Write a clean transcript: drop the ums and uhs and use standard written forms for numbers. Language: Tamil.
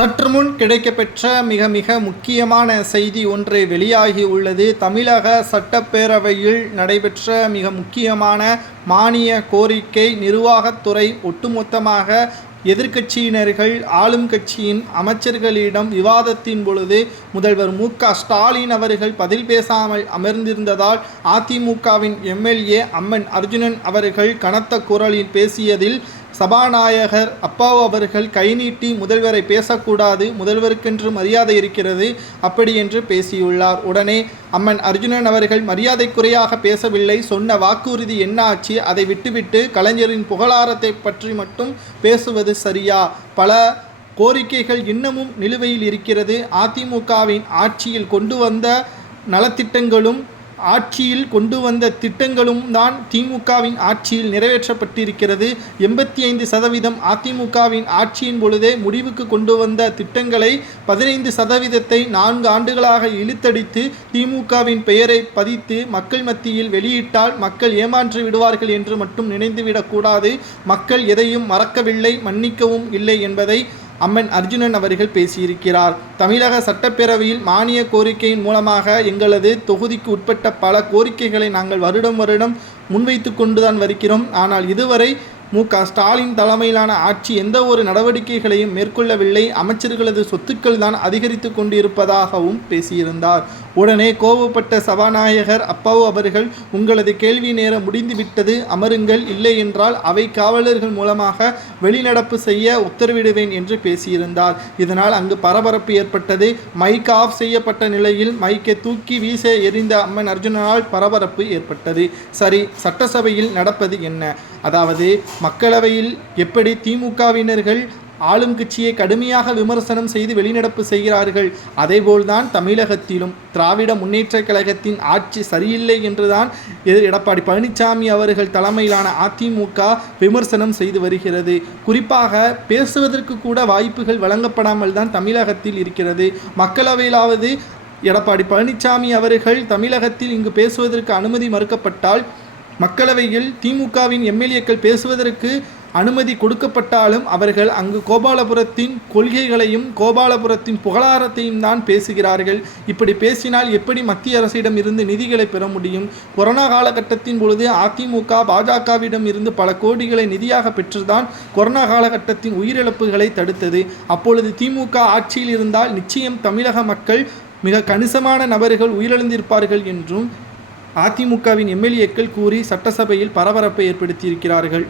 சற்று முன் கிடைக்கப்பெற்ற மிக மிக முக்கியமான செய்தி ஒன்று வெளியாகி உள்ளது. தமிழக சட்டப்பேரவையில் நடைபெற்ற மிக முக்கியமான மானிய கோரிக்கை நிர்வாகத்துறை ஒட்டுமொத்தமாக எதிர்க்கட்சியினர்கள் ஆளும் கட்சியின் அமைச்சர்களிடம் விவாதத்தின் பொழுது முதல்வர் மு.க.ஸ்டாலின் அவர்கள் பதில் பேசாமல் அமர்ந்திருந்ததால் அதிமுகவின் எம்எல்ஏ அம்மன் அர்ஜுனன் அவர்கள் கனத்த குரலில் பேசியதில் சபாநாயகர் அப்பாவு அவர்கள் கை நீட்டி முதல்வரை பேசக்கூடாது, முதல்வருக்கென்று மரியாதை இருக்கிறது அப்படி என்று பேசியுள்ளார். உடனே அம்மன் அர்ஜுனன் அவர்கள் மரியாதைக்குறையாக பேசவில்லை, சொன்ன வாக்குறுதி என்ன ஆச்சு, அதை விட்டுவிட்டு கலைஞரின் புகழாரத்தை பற்றி மட்டும் பேசுவது சரியா? பல கோரிக்கைகள் இன்னமும் நிலுவையில் இருக்கிறது. அதிமுகவின் ஆட்சியில் கொண்டு வந்த நலத்திட்டங்களும் தான் திமுகவின் ஆட்சியில் நிறைவேற்றப்பட்டிருக்கிறது. 85% அதிமுகவின் ஆட்சியின் பொழுதே முடிவுக்கு கொண்டு வந்த திட்டங்களை 15%ஐ 4 ஆண்டுகளாக இழுத்தடித்து திமுகவின் பெயரை பதித்து மக்கள் மத்தியில் வெளியிட்டால் மக்கள் ஏமாற்றி விடுவார்கள் என்று மட்டும் நினைந்துவிடக்கூடாது. மக்கள் எதையும் மறக்கவில்லை, மன்னிக்கவும் இல்லை என்பதை அம்மன் அர்ஜுனன் அவர்கள் பேசியிருக்கிறார். தமிழக சட்டப்பேரவையில் மானிய கோரிக்கையின் மூலமாக எங்களது தொகுதிக்கு உட்பட்ட பல கோரிக்கைகளை நாங்கள் வருடம் முன்வைத்து கொண்டுதான் வருகிறோம். ஆனால் இதுவரை மு.க.ஸ்டாலின் தலைமையிலான ஆட்சி எந்த ஒரு நடவடிக்கைகளையும் மேற்கொள்ளவில்லை. அமைச்சர்களது சொத்துக்கள் தான் அதிகரித்து கொண்டிருப்பதாகவும் பேசியிருந்தார். உடனே கோபப்பட்ட சபாநாயகர் அப்பாவு அவர்கள் உங்களது கேள்வி நேரம் முடிந்துவிட்டது, அமருங்கள், இல்லை என்றால் அவை காவலர்கள் மூலமாக வெளிநடப்பு செய்ய உத்தரவிடுவேன் என்று பேசியிருந்தார். இதனால் அங்கு பரபரப்பு ஏற்பட்டது. மைக் ஆஃப் செய்யப்பட்ட நிலையில் மைக்கை தூக்கி வீச எறிந்த அம்மன் அர்ஜுனனால் பரபரப்பு ஏற்பட்டது. சரி, சட்டசபையில் நடப்பது என்ன? அதாவது மக்களவையில் எப்படி திமுகவினர்கள் ஆளும் கட்சியை கடுமையாக விமர்சனம் செய்து வெளிநடப்பு செய்கிறார்கள், அதேபோல்தான் தமிழகத்திலும் திராவிட முன்னேற்றக் கழகத்தின் ஆட்சி சரியில்லை என்றுதான் எடப்பாடி பழனிசாமி அவர்கள் தலைமையிலான அதிமுக விமர்சனம் செய்து வருகிறது. குறிப்பாக பேசுவதற்கு கூட வாய்ப்புகள் வழங்கப்படாமல் தான் தமிழகத்தில் இருக்கிறது. மக்களவையிலாவது எடப்பாடி பழனிசாமி அவர்கள் தமிழகத்தில் இங்கு பேசுவதற்கு அனுமதி மறுக்கப்பட்டால், மக்களவையில் திமுகவின் எம்எல்ஏக்கள் பேசுவதற்கு அனுமதி கொடுக்கப்பட்டாலும் அவர்கள் அங்கு கோபாலபுரத்தின் கொள்கைகளையும் கோபாலபுரத்தின் புகழாரத்தையும் தான் பேசுகிறார்கள். இப்படி பேசினால் எப்படி மத்திய அரசிடம் இருந்து நிதிகளை பெற முடியும்? கொரோனா காலகட்டத்தின் பொழுது அதிமுக பாஜகவிடம் இருந்து பல கோடிகளை நிதியாக பெற்றுதான் கொரோனா காலகட்டத்தின் உயிரிழப்புகளை தடுத்தது. அப்பொழுது திமுக ஆட்சியில் இருந்தால் நிச்சயம் தமிழக மக்கள் மிக கணிசமான நபர்கள் உயிரிழந்திருப்பார்கள் என்றும் அதிமுகவின் எம்எல்ஏக்கள் கூறி சட்டசபையில் பரபரப்பை ஏற்படுத்தியிருக்கிறார்கள்.